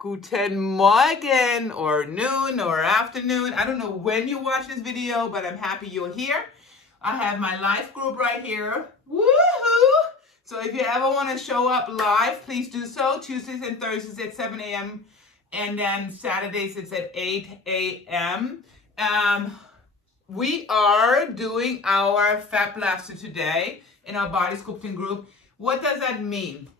Guten Morgen or noon or afternoon. I don't know when you watch this video, but I'm happy you're here. I have my live group right here. Woohoo! So if you ever want to show up live, please do so. Tuesdays and Thursdays at 7 a.m. and then Saturdays it's at 8 a.m. We are doing our Fat Blaster today in our body sculpting group. What does that mean?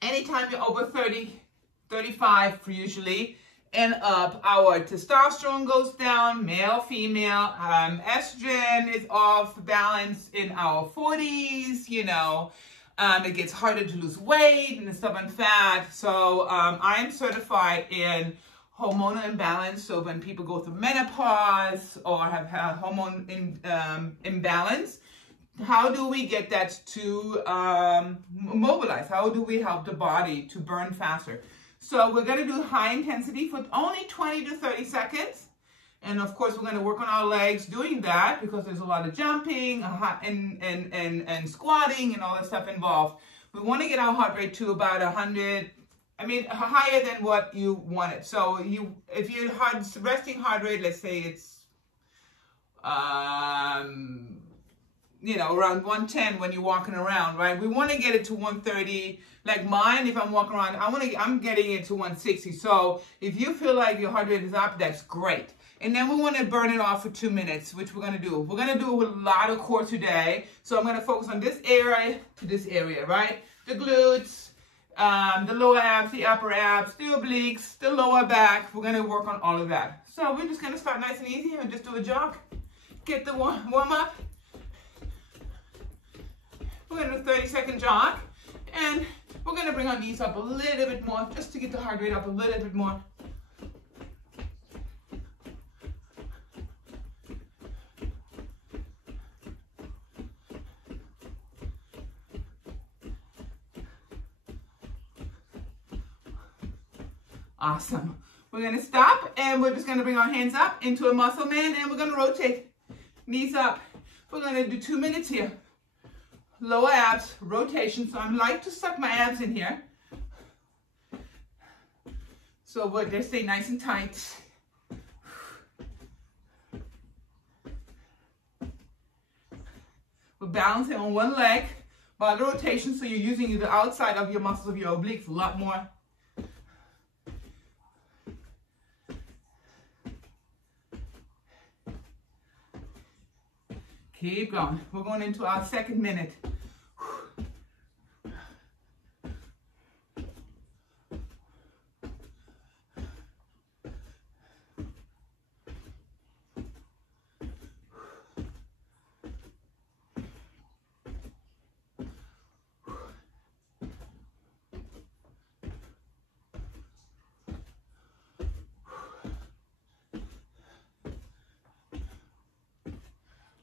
Anytime you're over 30, 35 usually, and up, our testosterone goes down, male, female, estrogen is off balance in our 40s, you know, it gets harder to lose weight and the stubborn fat. So I'm certified in hormonal imbalance. So when people go through menopause or have hormone imbalance, how do we get that to mobilize? How do we help the body to burn faster? So we're going to do high intensity for only 20 to 30 seconds. And of course, we're going to work on our legs doing that because there's a lot of jumping and squatting and all that stuff involved. We want to get our heart rate to about 100, higher than what you want it. So if your resting heart rate, let's say it's, around 110 when you're walking around, right? We want to get it to 130. Like mine, if I'm walking around, I'm getting it to 160. So if you feel like your heart rate is up, that's great. And then we want to burn it off for 2 minutes, which we're going to do. We're going to do a lot of core today. So I'm going to focus on this area to this area, right? The glutes, the lower abs, the upper abs, the obliques, the lower back. We're going to work on all of that. So we're just going to start nice and easy and just do a jog. Get the warm up. We're going to do a 30-second jog. And we're going to bring our knees up a little bit more just to get the heart rate up a little bit more. Awesome. We're going to stop and we're just going to bring our hands up into a muscle man and we're going to rotate. Knees up. We're going to do 2 minutes here. Lower abs, rotation. So I like to suck my abs in here. So they stay nice and tight. We're balancing on one leg by the rotation, so you're using the outside of your muscles of your obliques a lot more. Keep going. We're going into our second minute.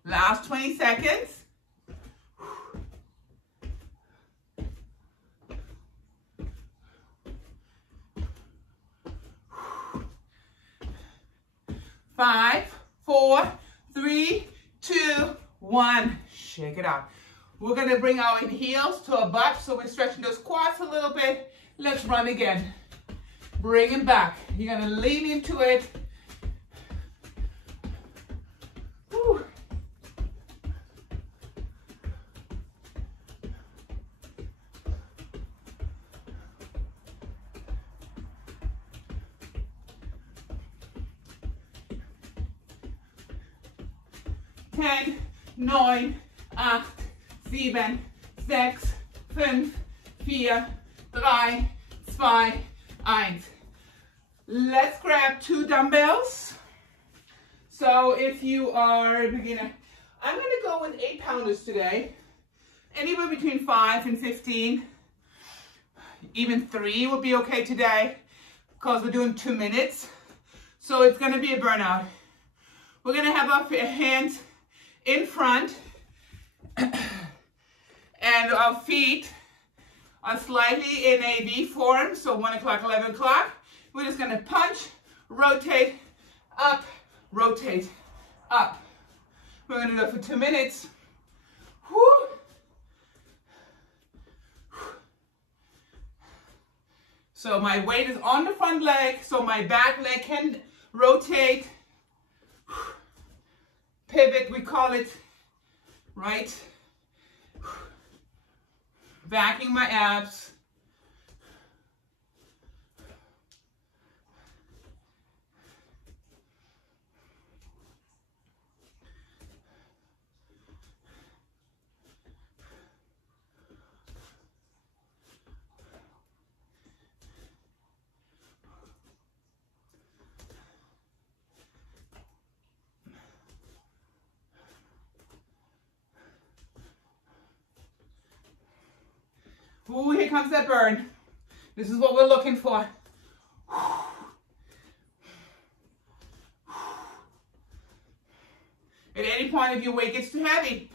Last 20 seconds. Five, 4, 3, 2, 1. Shake it out. We're going to bring our heels to our butt, so we're stretching those quads a little bit. Let's run again. Bring them back. You're going to lean into it. Whew. Ten, 9, 8, 7, 6, 5, 4, 3, 2, 1. Let's grab 2 dumbbells. So if you are a beginner, I'm going to go with 8-pounders today. Anywhere between 5 and 15. Even 3 would be okay today because we're doing 2 minutes. So it's going to be a burnout. We're going to have our hands in front and our feet are slightly in a V form, so 1 o'clock, 11 o'clock. We're just going to punch, rotate, up, rotate, up. We're going to do that for 2 minutes. Whew. So my weight is on the front leg, so my back leg can rotate. Pivot, we call it, right? Backing my abs. Ooh, here comes that burn. This is what we're looking for. At any point, if your weight gets too heavy,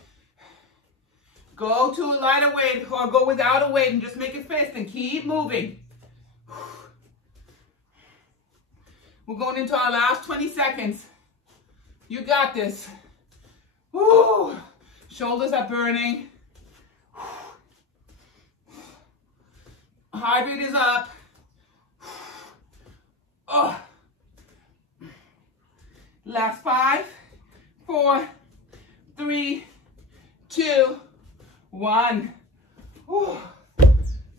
go to a lighter weight or go without a weight and just make it fist and keep moving. We're going into our last 20 seconds. You got this. Woo! Shoulders are burning. Heart rate is up. Oh. Last 5, 4, 3, 2, 1. Ooh.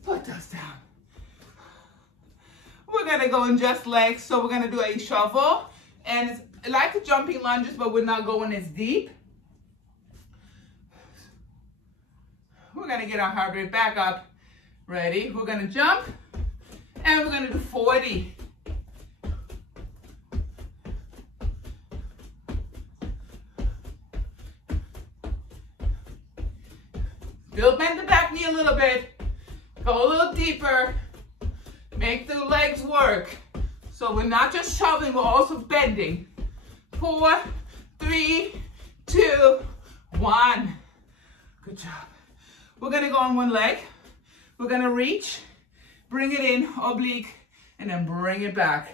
Put those down. We're gonna go in just legs, so we're gonna do a shuffle. And it's like the jumping lunges, but we're not going as deep. We're gonna get our heart rate back up. Ready? We're gonna jump, and we're gonna do 40. Still bend the back knee a little bit. Go a little deeper. Make the legs work. So we're not just shoving, we're also bending. 4, 3, 2, 1. Good job. We're gonna go on one leg. We're gonna reach, bring it in, oblique, and then bring it back.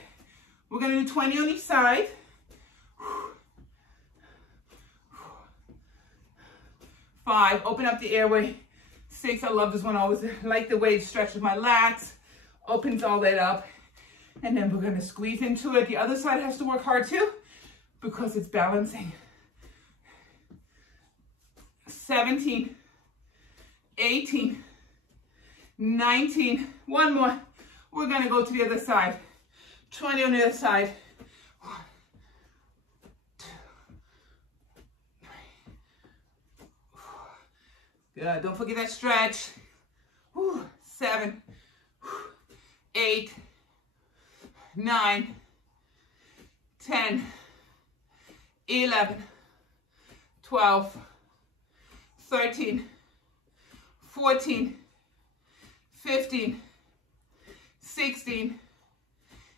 We're gonna do 20 on each side. 5, open up the airway. 6, I love this one, I always like the way it stretches my lats, opens all that up. And then we're gonna squeeze into it. The other side has to work hard too, because it's balancing. 17, 18, 19, one more. We're gonna go to the other side. 20 on the other side. 1, 2, 3, 4. Good, don't forget that stretch. 7, 8, 9, 10, 11, 12, 13, 14, 15, 16,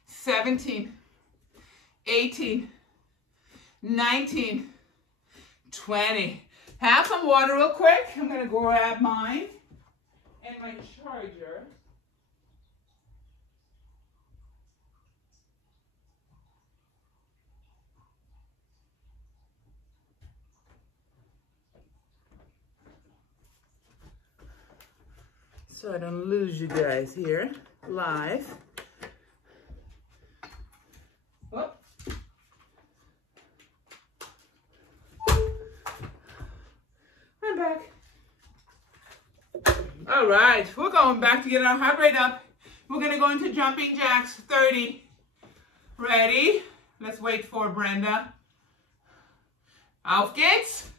17, 18, 19, 20. Have some water real quick. I'm gonna go grab mine and my charger. So I don't lose you guys here live. Oh. I'm back. All right, we're going back to get our heart rate up. We're gonna go into jumping jacks, 30. Ready? Let's wait for Brenda. Auf geht's.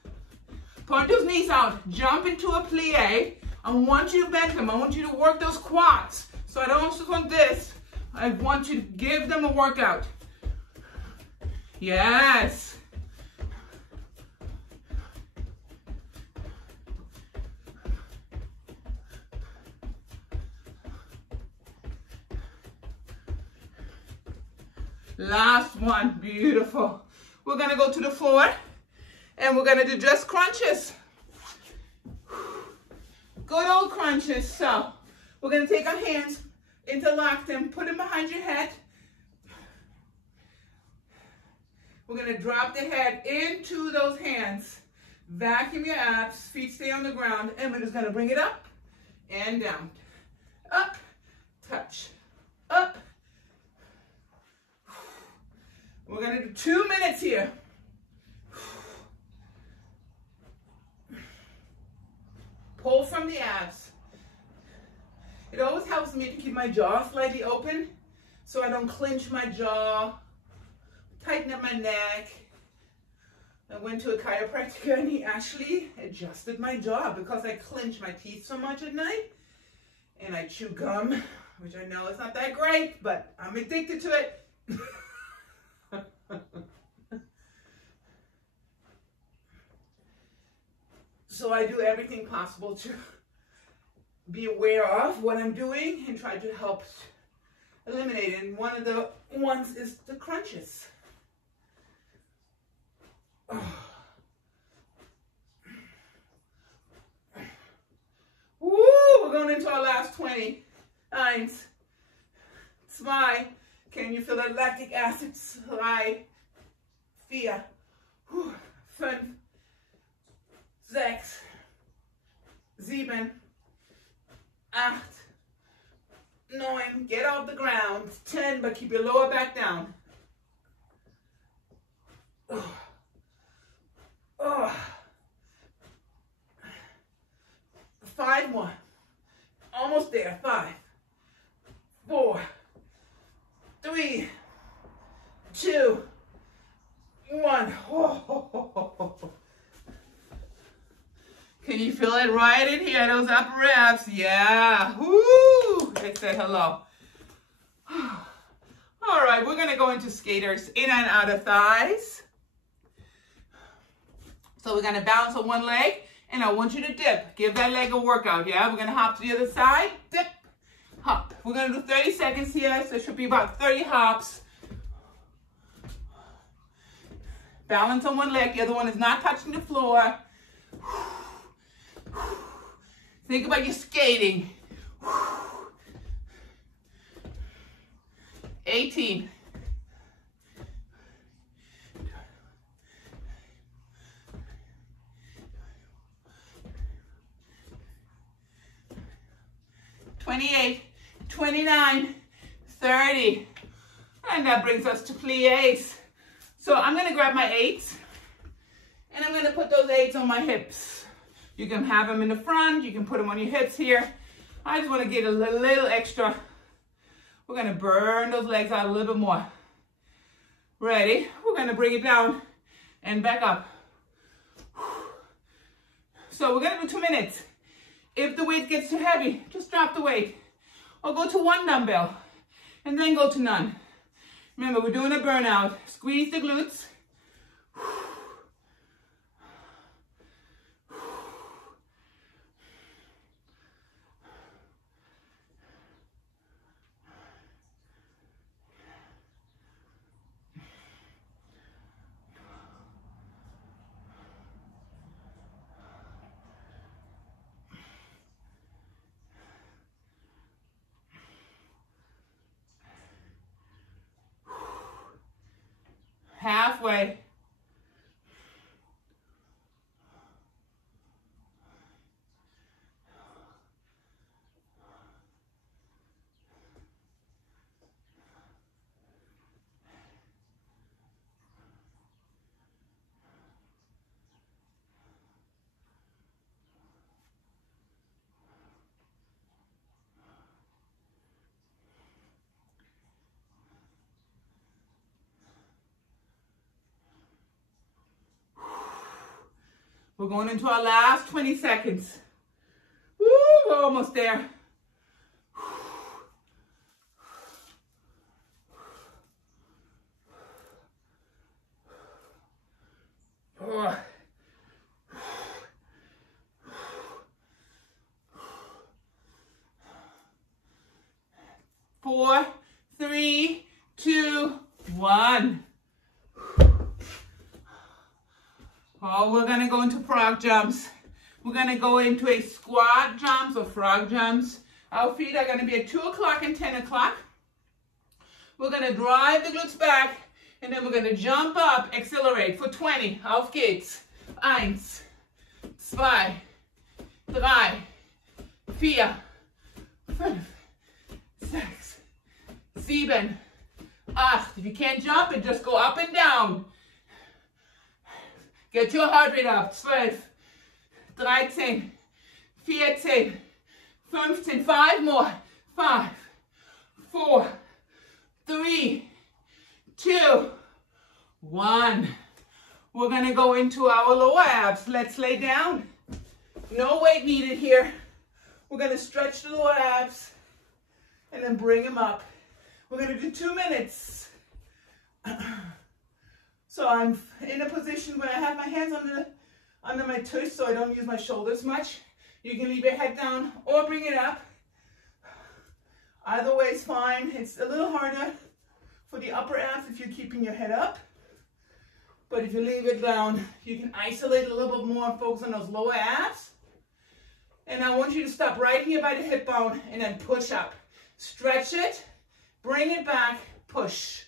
Point those knees out, jump into a plie. I want you to bend them. I want you to work those quads. So I don't just want this. I want you to give them a workout. Yes. Last one. Beautiful. We're going to go to the floor and we're going to do just crunches. Good old crunches. So we're going to take our hands, interlock them, put them behind your head. We're going to drop the head into those hands. Vacuum your abs, feet stay on the ground, and we're just going to bring it up and down. Up, touch, gonna do 2 minutes here. Pull from the abs. It always helps me to keep my jaw slightly open so I don't clench my jaw, tighten up my neck. I went to a chiropractor and he actually adjusted my jaw because I clench my teeth so much at night and I chew gum, which I know is not that great, but I'm addicted to it. So I do everything possible to be aware of what I'm doing and try to help eliminate it. And one of the ones is the crunches. Woo! We're going into our last 20. 1, 2. Can you feel that lactic acid? 3, 4, 5, 6, 7, 8, 9. Get off the ground. 10, but keep your lower back down. 5 more. Almost there. 5, 4, 3, 2, 1. Can you feel it right in here? Those upper abs. Yeah. Woo! Let's say hello. All right, we're going to go into skaters. In and out of thighs. So we're going to balance on one leg. And I want you to dip. Give that leg a workout, yeah? We're going to hop to the other side. Dip. Hop. We're going to do 30 seconds here. So it should be about 30 hops. Balance on one leg. The other one is not touching the floor. Think about your skating. 18. 28, 29, 30. And that brings us to plies. So I'm going to grab my 8s and I'm going to put those 8s on my hips. You can have them in the front. You can put them on your hips here. I just want to get a little extra. We're going to burn those legs out a little bit more. Ready? We're going to bring it down and back up. So we're going to do 2 minutes. If the weight gets too heavy, just drop the weight. Or go to 1 dumbbell and then go to none. Remember, we're doing a burnout. Squeeze the glutes. Halfway. We're going into our last 20 seconds. Woo, we're almost there. Oh. 4, 3, 2, 1. Oh, we're going to go into frog jumps. We're going to go into a squat jumps or frog jumps. Our feet are going to be at 2 o'clock and 10 o'clock. We're going to drive the glutes back, and then we're going to jump up, accelerate for 20. Auf geht's. 1, 2, 3, 4, 5, 6, 7, 8. If you can't jump it, just go up and down. Get your heart rate up. 12, 13, 14, 15. 5 more. 5, 4, 3, 2, 1. We're going to go into our lower abs. Let's lay down. No weight needed here. We're going to stretch the lower abs and then bring them up. We're going to do 2 minutes. So I'm in a position where I have my hands under my tush so I don't use my shoulders much. You can leave your head down or bring it up. Either way is fine. It's a little harder for the upper abs if you're keeping your head up. But if you leave it down, you can isolate a little bit more and focus on those lower abs. And I want you to stop right here by the hip bone and then push up. Stretch it, bring it back, push.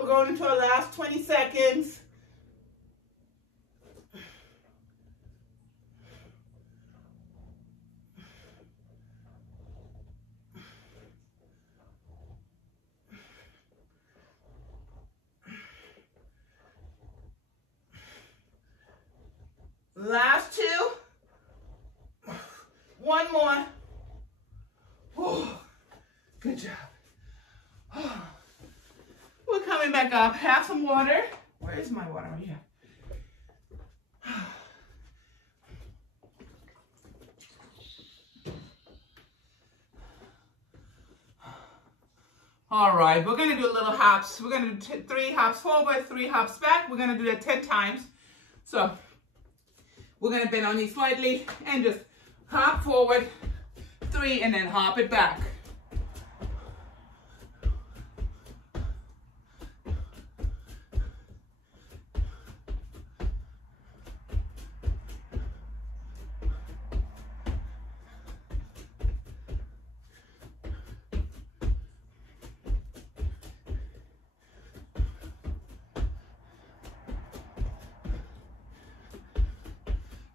We're going into our last 20 seconds. Last 2. 1 more. Whew. Good job. We're coming back up. Have some water. Where is my water? Right here. All right, we're gonna do a little hops. We're gonna do 3 hops forward, 3 hops back. We're gonna do that 10 times. So we're gonna bend our knees slightly and just hop forward, 3, and then hop it back.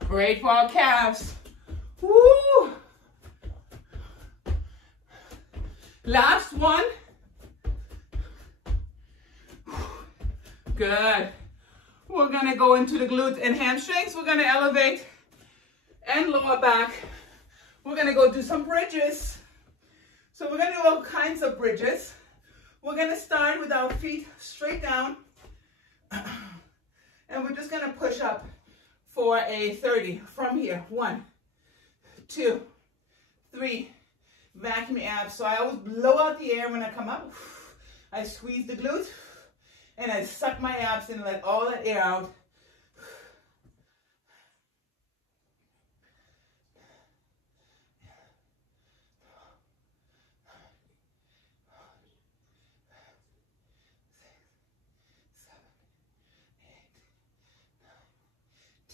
Great for our calves. Woo! Last one. Good. We're gonna go into the glutes and hamstrings. We're gonna elevate and lower back. We're gonna go do some bridges. So we're gonna do all kinds of bridges. We're gonna start with our feet straight down. And we're just gonna push up for a 30 from here. 1, 2, 3. Vacuum your abs. So I always blow out the air when I come up. I squeeze the glutes and I suck my abs in and let all that air out.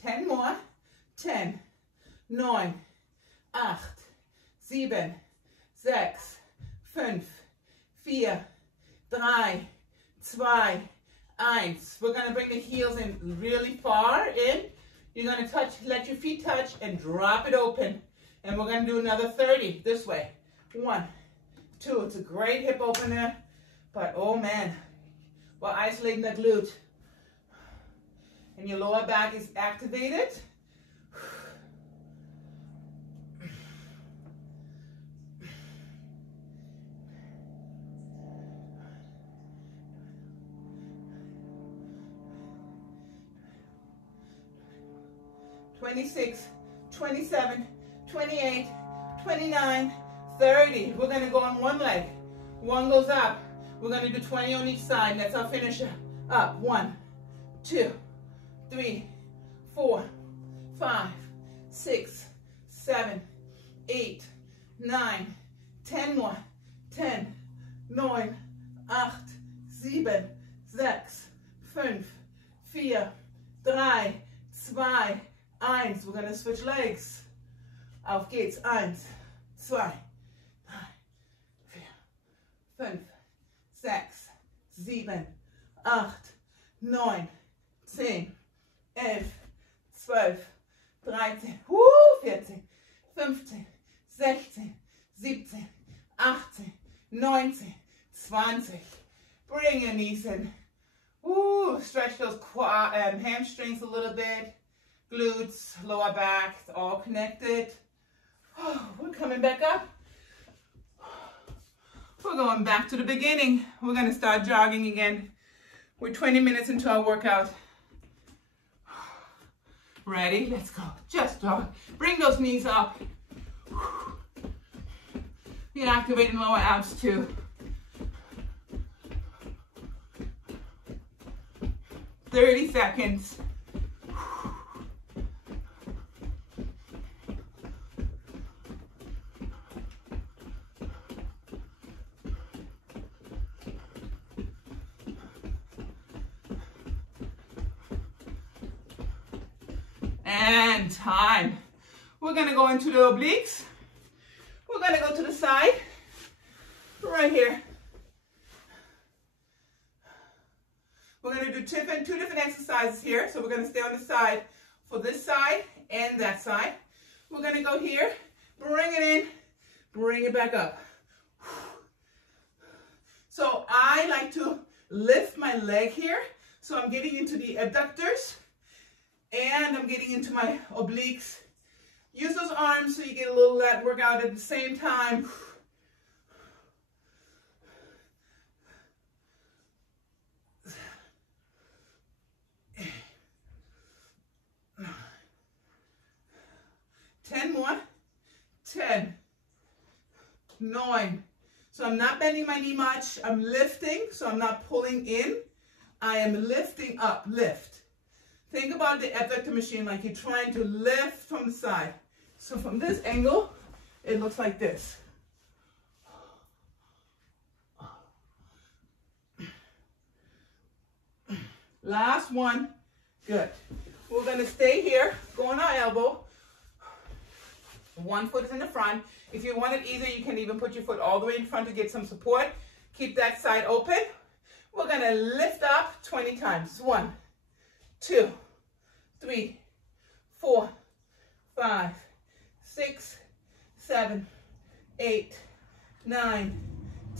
Ten more. 10, 9, 8, 7, 6, 5, 4, 3, 2, 1. We're going to bring the heels in really far in. You're going to let your feet touch and drop it open. And we're going to do another 30 this way. 1, 2. It's a great hip opener. But oh man, we're isolating the glute. And your lower back is activated. 26, 27, 28, 29, 30. We're gonna go on one leg. One goes up. We're gonna do 20 on each side. That's our finisher. Up, 1, 2, 3, 4, 5, 6, 7, 8, 9, 10 more. 10, 9, 8, 7, 6, 5, 4, 3, 2, 1. We're gonna switch legs. Auf geht's. 1, 2, 3, 4, 5, 6, 7, 8, 9, 10, 11, 12, 13, 14, 15, 16, 17, 18, 19, 20. Bring your knees in. Stretch those hamstrings a little bit. Glutes, lower back, it's all connected. We're coming back up. We're going back to the beginning. We're going to start jogging again. We're 20 minutes into our workout. Ready? Let's go. Just jog. Bring those knees up. You're activating lower abs too. "30 seconds. And time. We're gonna go into the obliques. We're gonna go to the side, right here. We're gonna do two different exercises here. So we're gonna stay on the side for this side and that side. We're gonna go here, bring it in, bring it back up. So I like to lift my leg here. So I'm getting into the abductors and I'm getting into my obliques. Use those arms so you get a little lat workout at the same time. Ten more. 10, 9. So I'm not bending my knee much. I'm lifting, so I'm not pulling in. I am lifting up, lift. Think about the abductor machine like you're trying to lift from the side. So from this angle, it looks like this. Last one. Good. We're going to stay here, go on our elbow. One foot is in the front. If you want it easier, you can even put your foot all the way in front to get some support. Keep that side open. We're going to lift up 20 times. 1, 2, 3, 4, 5, 6, 7, 8, 9,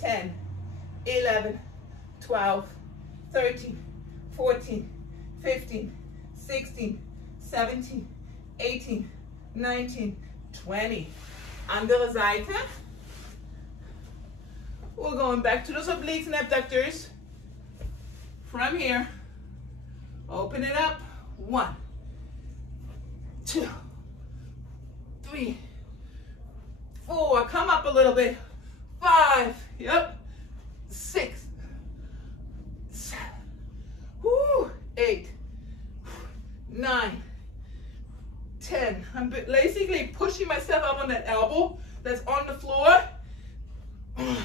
10, 11, 12, 13, 14, 15, 16, 17, 18, 19, 20. Andere Seite. We're going back to those obliques and abductors. From here, open it up. 1, 2, 3, 4. Come up a little bit. 5. Yep. 6, 7. 8, 9, 10. I'm basically pushing myself up on that elbow that's on the floor. 15,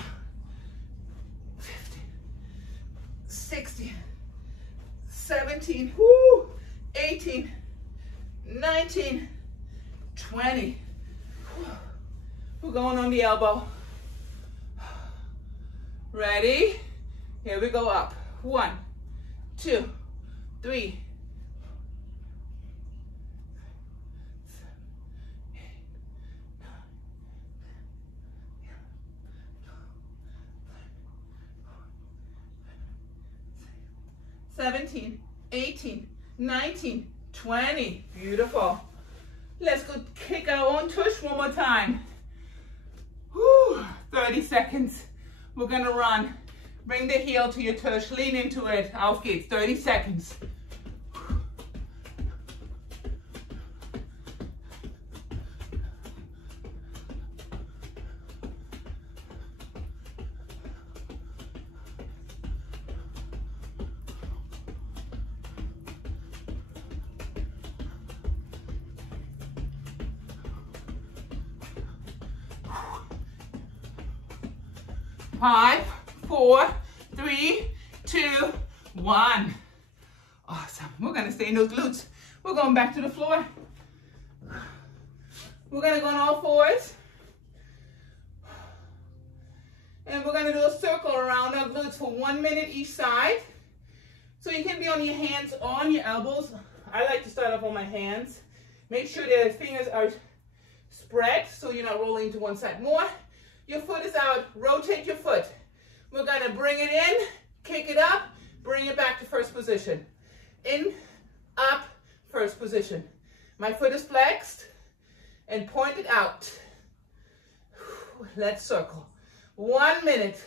16, 17, 18, 19, 20. We're going on the elbow. Ready? Here we go up. 1, 2, 3, 17, 18, 19, 20. Beautiful. Let's go kick our own tush one more time. 30 seconds. We're gonna run. Bring the heel to your tush, lean into it. Auf geht's, 30 seconds. 5, 4, 3, 2, 1. Awesome. We're gonna stay in those glutes. We're going back to the floor. We're gonna go on all fours. And we're gonna do a circle around our glutes for 1 minute each side. So you can be on your hands, on your elbows. I like to start off on my hands. Make sure the fingers are spread so you're not rolling to one side more. Your foot is out, rotate your foot. We're gonna bring it in, kick it up, bring it back to first position. In, up, first position. My foot is flexed and pointed out. Let's circle. 1 minute.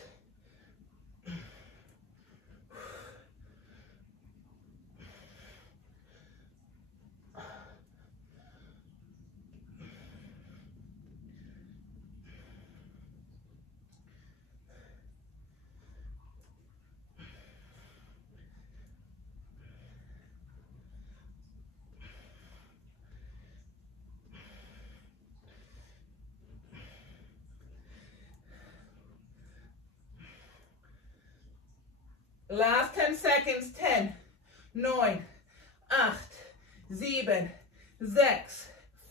Last 10 seconds. 10, 9, 8, 7, 6,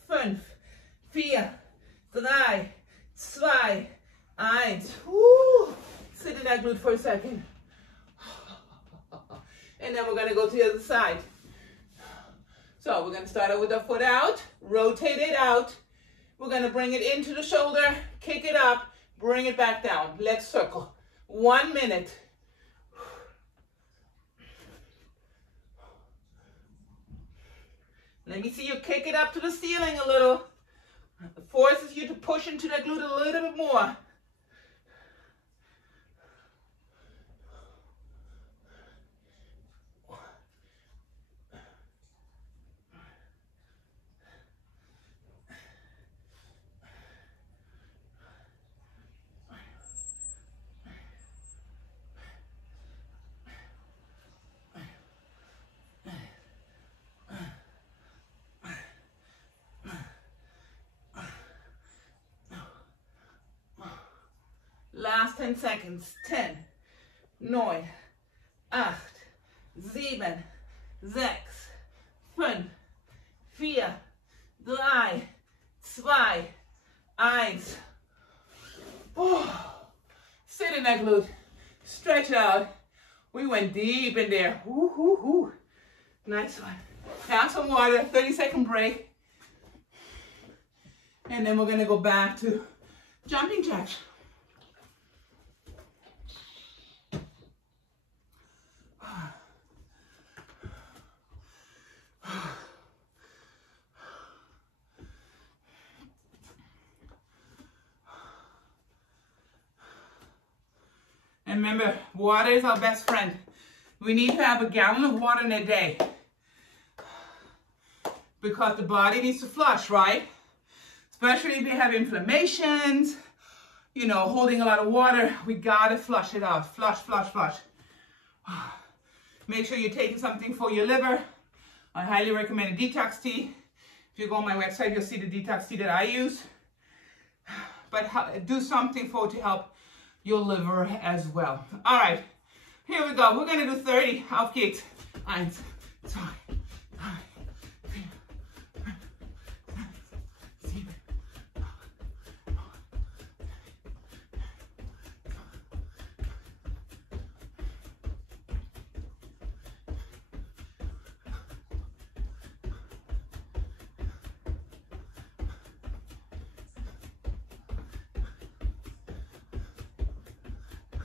5, 4, 3, 2, 1. Woo. Sit in that glute for a second. And then we're going to go to the other side. So we're going to start out with the foot out, rotate it out. We're going to bring it into the shoulder, kick it up, bring it back down. Let's circle. 1 minute. Let me see you kick it up to the ceiling a little. It forces you to push into that glute a little bit more. Last 10 seconds. 10, 9, 8, 7, 6, 5, 4, 3, 2, 1. Oh. Sit in that glute. Stretch out. We went deep in there. Woo, woo, woo. Nice one. Have some water. 30-second break. And then we're going to go back to jumping jacks. And remember, water is our best friend. We need to have a gallon of water in a day because the body needs to flush, right? Especially if you have inflammations, you know, holding a lot of water, we gotta flush it out. Flush, flush, flush. Make sure you're taking something for your liver. I highly recommend a detox tea. If you go on my website, you'll see the detox tea that I use. But do something to help your liver as well. All right, here we go. We're gonna do 30 Aufkicks. 1, 2, 3, 4, 5, 6, 7.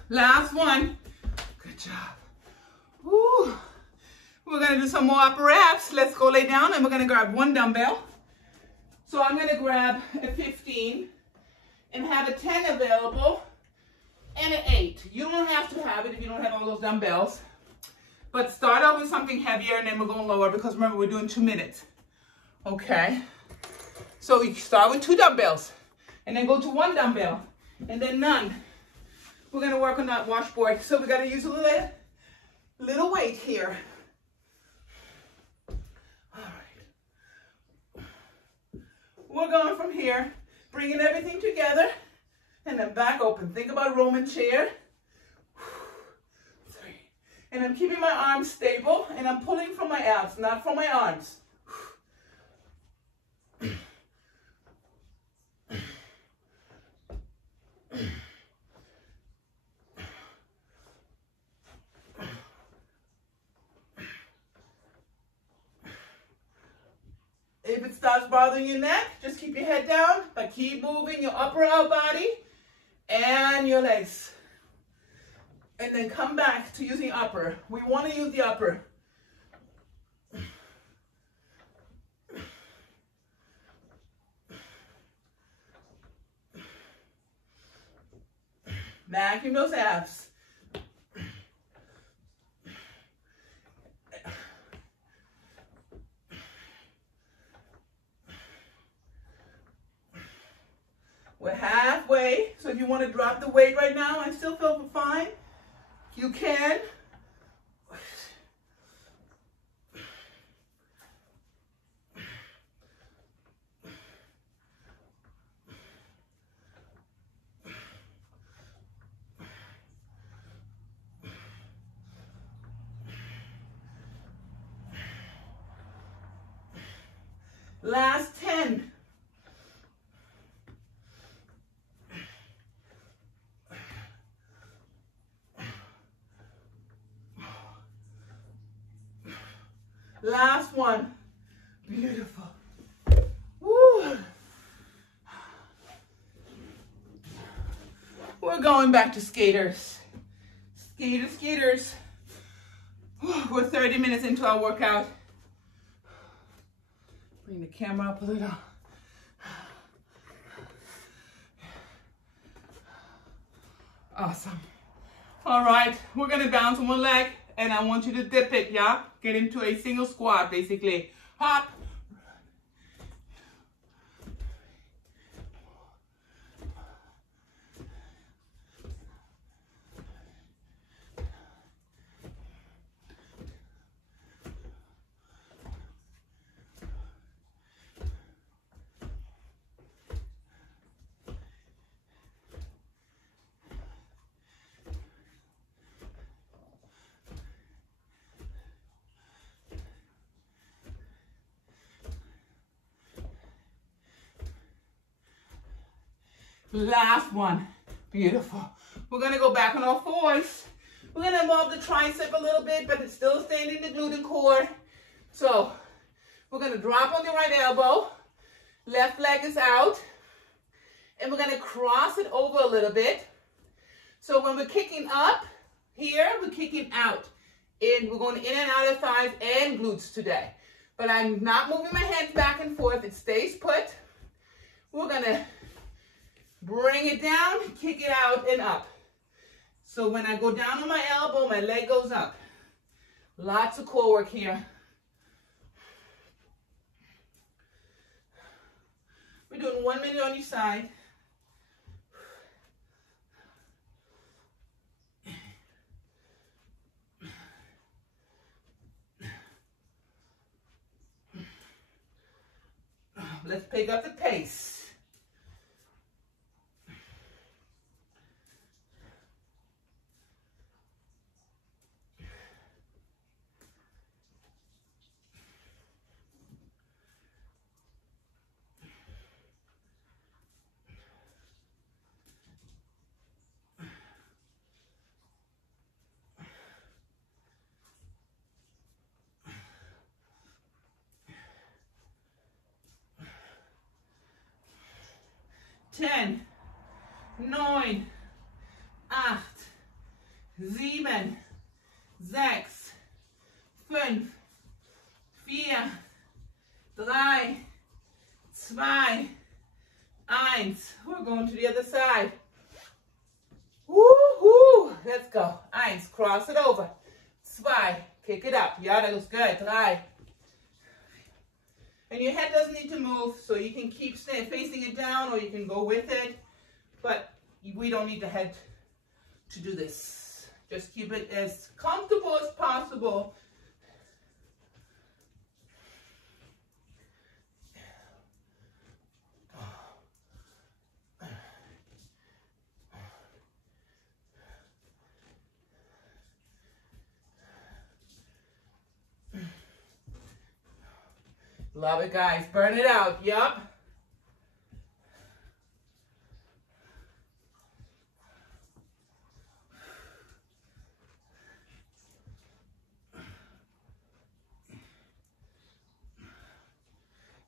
Last one. Good job. Woo. We're going to do some more upper reps. Let's go lay down and we're going to grab one dumbbell. So I'm going to grab a 15 and have a 10 available and an 8. You don't have to have it if you don't have all those dumbbells. But start out with something heavier and then we're going lower because remember we're doing 2 minutes. Okay. So you start with 2 dumbbells and then go to 1 dumbbell and then none. We're going to work on that washboard. So we got to use a little weight here. All right. We're going from here, bringing everything together And then back open. Think about Roman chair. 3. And I'm keeping my arms stable, and I'm pulling from my abs, not from my arms. If it starts bothering your neck, just keep your head down, but keep moving your upper out body and your legs. And then come back to using upper. We want to use the upper. Vacuum those abs. We're halfway, so if you want to drop the weight right now and still feel fine, you can. Last 10. Last one. Beautiful. Woo. We're going back to skaters. Skaters. We're 30 minutes into our workout. Bring the camera up a little. Awesome. All right, we're gonna bounce on one leg, and I want you to dip it, yeah? Get into a single squat, basically. Hop. Last one. Beautiful. We're going to go back on all fours. We're going to involve the tricep a little bit, but it's still staying in the glute and core. So we're going to drop on the right elbow. Left leg is out. And we're going to cross it over a little bit. So when we're kicking up here, we're kicking out. And we're going in and out of thighs and glutes today. But I'm not moving my hands back and forth. It stays put. We're going to bring it down, kick it out and up. So when I go down on my elbow, my leg goes up. Lots of core work here. We're doing 1 minute on each side. Let's pick up the pace. Ten, 9, 8, 7, 6, 5, 4, 3, 2, 1. We're going to the other side. Woohoo! Let's go. 1. Cross it over. 2. Kick it up. Yeah, that looks good. 3. And your head doesn't need to move, so you can keep facing it down or you can go with it. But we don't need the head to do this. Just keep it as comfortable as possible. Love it, guys. Burn it out. Yup.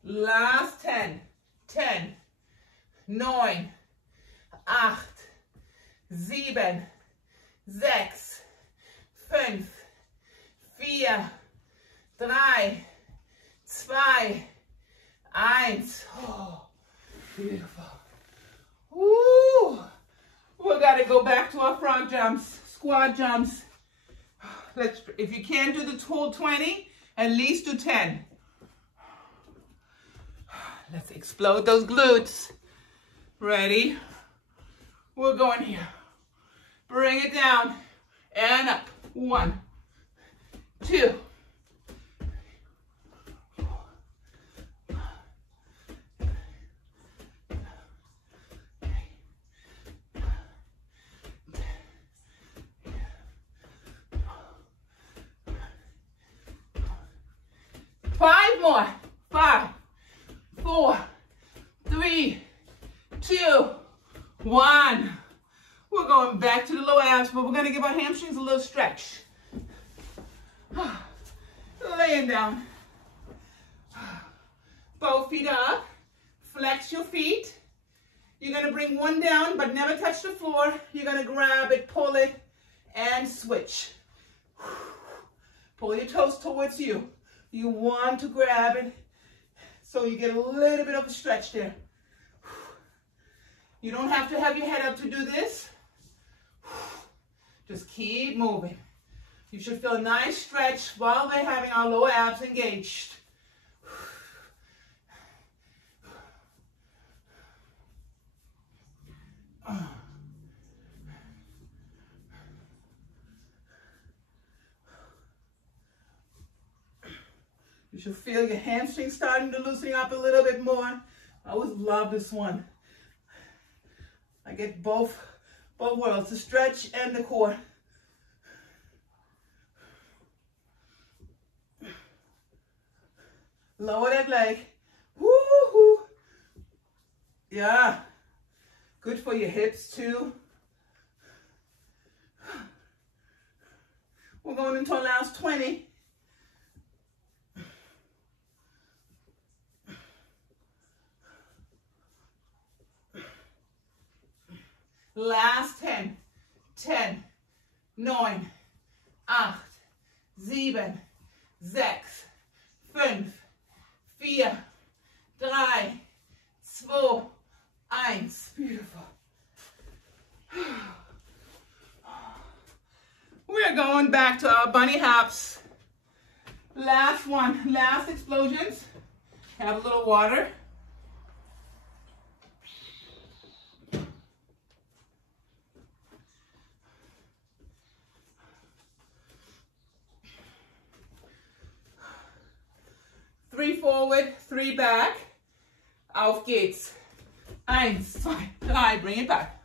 Last 10. 10, 9, 8, 7, 6, 5, 4, 3, 2, 1. Oh, beautiful. Woo! We got to go back to our frog jumps, squat jumps. If you can't do the whole 20, at least do 10. Let's explode those glutes. Ready? We're going here. Bring it down and up. 1, 2. 5 more. 5, 4, 3, 2, 1. We're going back to the low abs, but we're going to give our hamstrings a little stretch. Laying down. Both feet up. Flex your feet. You're going to bring one down, but never touch the floor. You're going to grab it, pull it, and switch. Pull your toes towards you. You want to grab it so you get a little bit of a stretch there. You don't have to have your head up to do this. Just keep moving. You should feel a nice stretch while we're having our lower abs engaged. You should feel your hamstrings starting to loosen up a little bit more. I always love this one. I get both worlds, the stretch and the core. Lower that leg. Woo-hoo. Yeah. Good for your hips too. We're going into our last 20. Last 10, 10, 9, 8, 7, 6, 5, 4, 3, 2, 1. Beautiful. We're going back to our bunny hops. Last one, last explosions. Have a little water. Three forward, 3 back. Auf geht's. 1, 2, 3. Bring it back.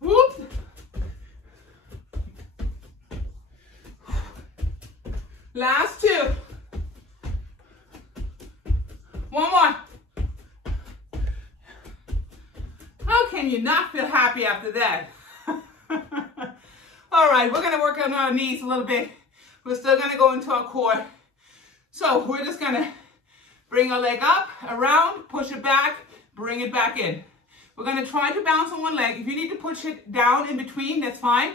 Whoop. Last 2. One more. How can you not feel happy after that? All right, we're gonna work on our knees a little bit. We're still gonna go into our core. So we're just gonna bring our leg up, around, push it back, bring it back in. We're going to try to bounce on one leg. If you need to push it down in between, that's fine.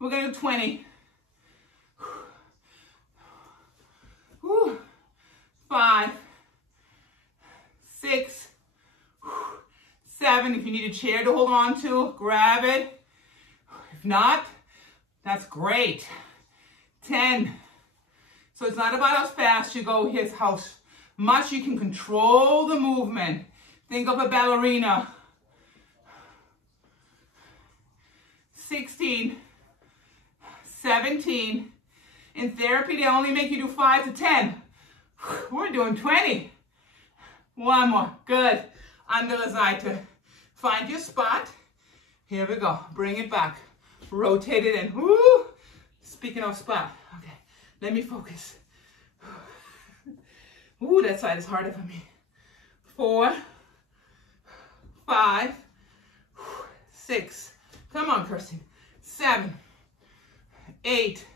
We're going to do 20. 5, 6, 7. If you need a chair to hold on to, grab it. If not, that's great. 10. So it's not about how fast you go, it's much you can control the movement. Think of a ballerina. 16, 17. In therapy, they only make you do 5 to 10. We're doing 20. One more. Good. Under the side to find your spot. Here we go. Bring it back. Rotate it in. Woo! Speaking of spot. Okay. Let me focus. Ooh, that side is harder for me. 4, 5, 6. Come on, Kirsten. 7, 8,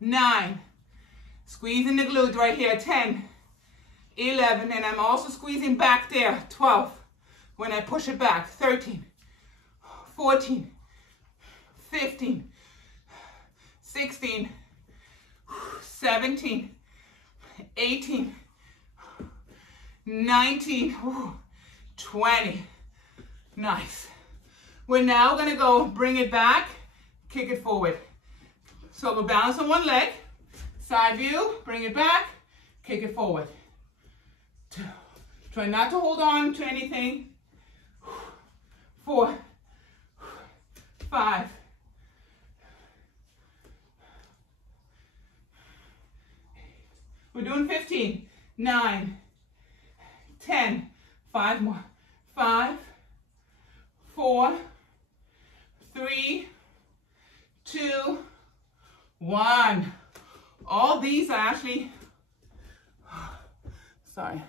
9. Squeezing the glute right here. 10, 11. And I'm also squeezing back there. 12. When I push it back. 13, 14, 15, 16, 17, 18, 19, 20. Nice. We're now going to go bring it back, kick it forward. So we'll balance on one leg, side view, bring it back, kick it forward. 2. Try not to hold on to anything. 4, 5, 15, 9, 10, 5 more. 5, 4, 3, 2, 1. All these are actually, sorry,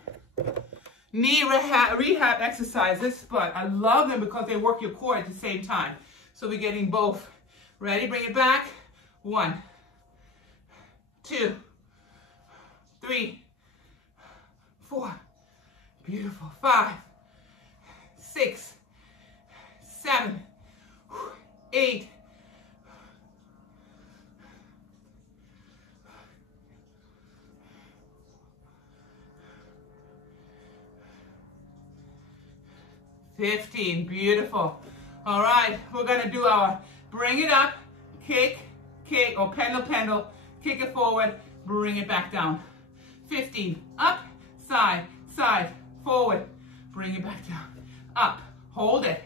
knee rehab exercises, but I love them because they work your core at the same time. So we're getting both. Ready? Bring it back. 1, 2, 3, 4. Beautiful. 5, 6, 7, 8. Beautiful. All right, we're gonna do our bring it up, kick, kick, or pendle, kick it forward, bring it back down. 15, up, side, side, forward, bring it back down, up, hold it.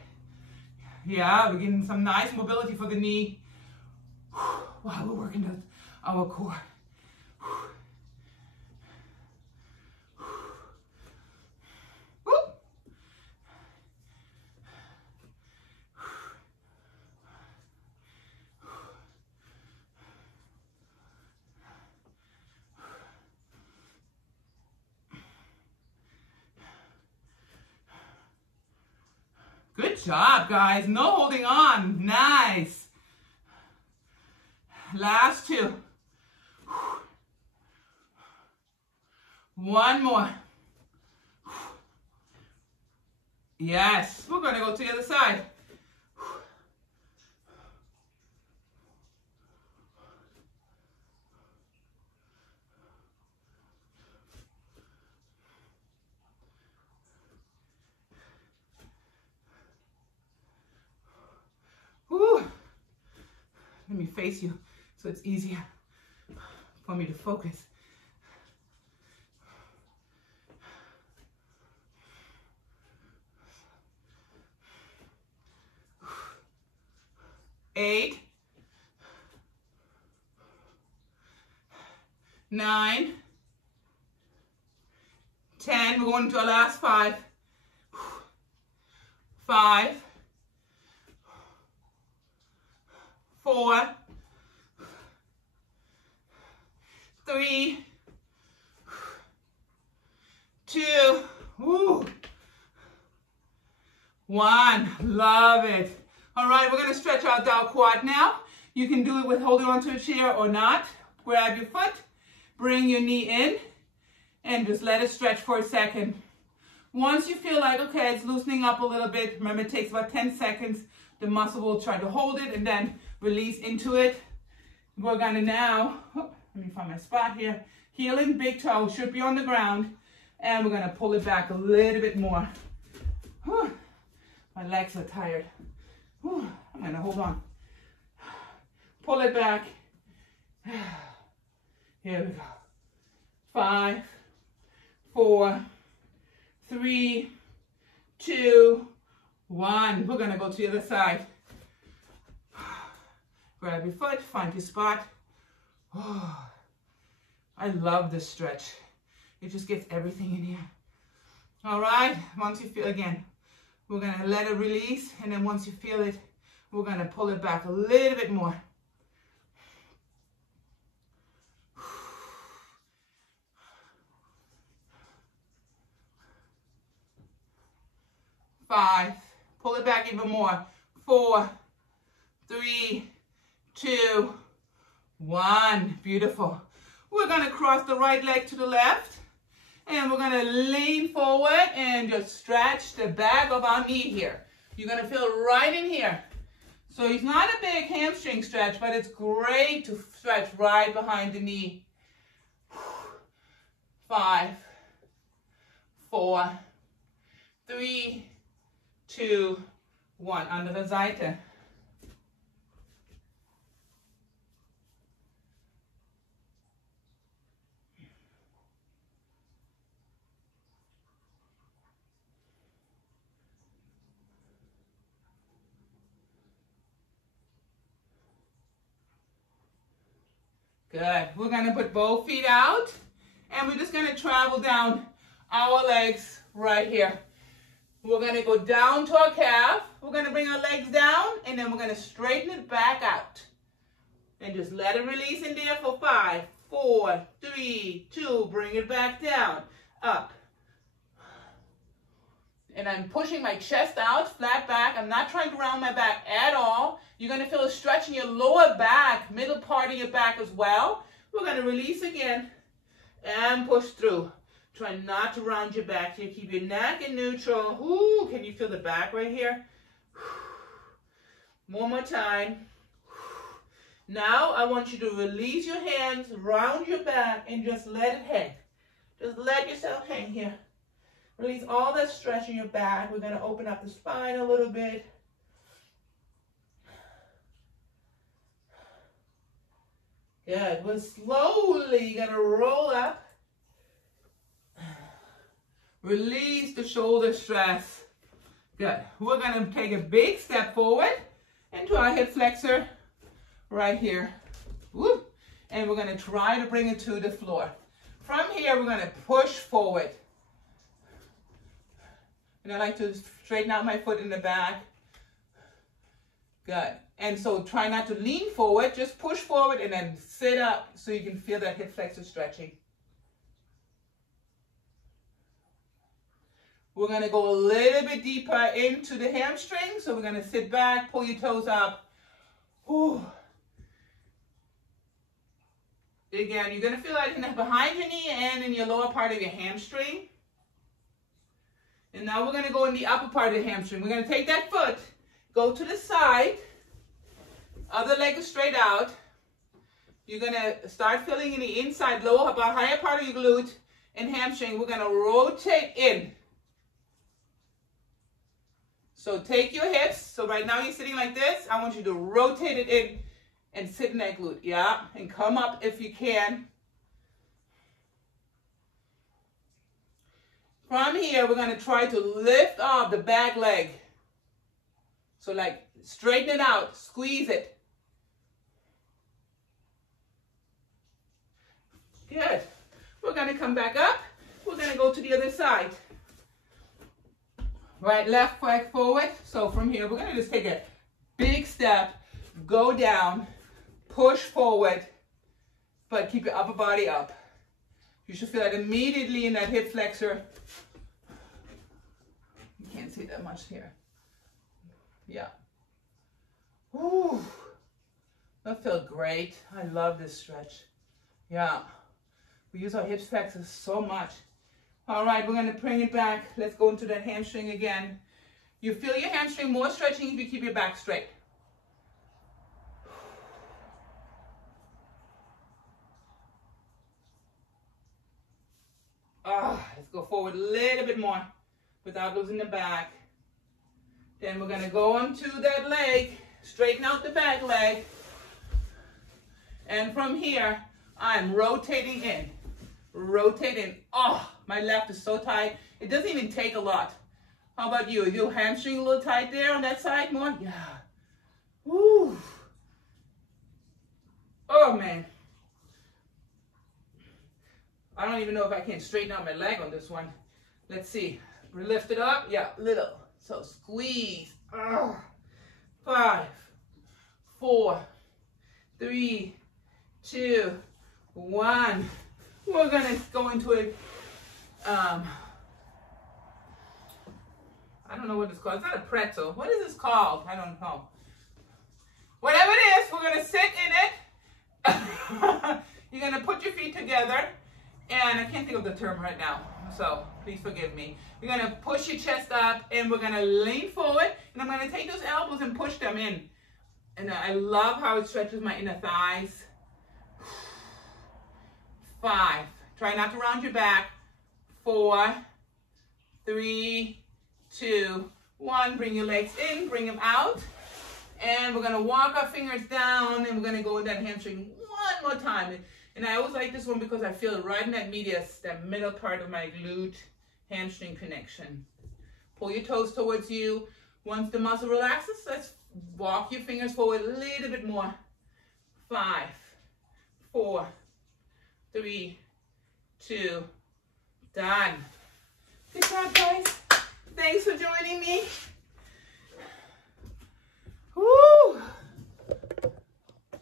Yeah, we're getting some nice mobility for the knee. Wow, we're working our core. Good job, guys. No holding on. Nice. Last 2. One more. Yes. We're going to go to the other side. Let me face you so it's easier for me to focus. Eight, 9, 10. We're going to our last 5. 5, 4, 3, 2, 1. Love it. All right, we're going to stretch out our quad now. You can do it with holding onto a chair or not. Grab your foot, bring your knee in, and just let it stretch for a second. Once you feel like, okay, it's loosening up a little bit, remember it takes about 10 seconds. The muscle will try to hold it and then release into it. We're going to now, let me find my spot here. Heel and big toe should be on the ground. And we're going to pull it back a little bit more. My legs are tired. I'm going to hold on. Pull it back. Here we go. 5, 4, 3, 2, 1. We're gonna go to the other side. Grab your foot, find your spot. Oh, I love this stretch. It just gets everything in here. All right, once you feel, again, we're gonna let it release, and then once you feel it, we're gonna pull it back a little bit more. 5, pull it back even more. 4, 3, 2, 1. Beautiful. We're gonna cross the right leg to the left, and we're gonna lean forward and just stretch the back of our knee here. You're gonna feel right in here. So it's not a big hamstring stretch, but it's great to stretch right behind the knee. 5, 4, 3, 2, 1. Under the Seite. Good. We're going to put both feet out, and we're just going to travel down our legs right here. We're going to go down to our calf. We're going to bring our legs down, and then we're going to straighten it back out. And just let it release in there for 5, 4, 3, 2. Bring it back down. Up. And I'm pushing my chest out, flat back. I'm not trying to round my back at all. You're going to feel a stretch in your lower back, middle part of your back as well. We're going to release again and push through. Try not to round your back here. Keep your neck in neutral. Ooh, can you feel the back right here? One more time. Now I want you to release your hands, round your back, and just let it hang. Just let yourself hang here. Release all that stretch in your back. We're going to open up the spine a little bit. Good. We're slowly going to roll up. Release the shoulder stress. Good. We're going to take a big step forward into our hip flexor right here. Woo. And we're going to try to bring it to the floor. From here, we're going to push forward. And I like to straighten out my foot in the back. Good. And so try not to lean forward, just push forward and then sit up so you can feel that hip flexor stretching. We're going to go a little bit deeper into the hamstring. So we're going to sit back, pull your toes up. Whew. Again, you're going to feel that in behind your knee and in your lower part of your hamstring. And now we're going to go in the upper part of the hamstring. We're going to take that foot, go to the side, other leg is straight out. You're going to start feeling in the inside, lower, about higher part of your glute and hamstring. We're going to rotate in. So take your hips. So right now you're sitting like this. I want you to rotate it in and sit in that glute. Yeah, and come up if you can. From here, we're going to try to lift off the back leg. So like straighten it out, squeeze it. Good. We're going to come back up. We're going to go to the other side. Right, left leg forward. So from here, we're going to just take a big step, go down, push forward, but keep your upper body up. You should feel that immediately in that hip flexor. You can't see that much here. Yeah. Ooh, that felt great. I love this stretch. Yeah. We use our hip flexors so much. All right, we're going to bring it back. Let's go into that hamstring again. You feel your hamstring more stretching if you keep your back straight. Let's go forward a little bit more without losing the back. Then we're going to go onto that leg, straighten out the back leg. And from here, I'm rotating in. Rotating. Oh, my left is so tight. It doesn't even take a lot. How about you? Is your hamstring a little tight there on that side more? Yeah. Woo. Oh, man. I don't even know if I can straighten out my leg on this one. Let's see. Lift it up. Yeah, little. So squeeze. 5, 4, 3, 2, 1. We're going to go into it. I don't know what it's called. It's not a pretzel. What is this called? I don't know. Whatever it is, we're going to sit in it. You're going to put your feet together. And I can't think of the term right now, so please forgive me. You're going to push your chest up, and we're going to lean forward. And I'm going to take those elbows and push them in. And I love how it stretches my inner thighs. 5. Try not to round your back. 4, 3, 2, 1. Bring your legs in, bring them out. And we're going to walk our fingers down, and we're going to go with that hamstring one more time. And I always like this one because I feel it right in that medius, that middle part of my glute hamstring connection. Pull your toes towards you. Once the muscle relaxes, let's walk your fingers forward a little bit more. 5, 4, 3, 2, done. Good job, guys.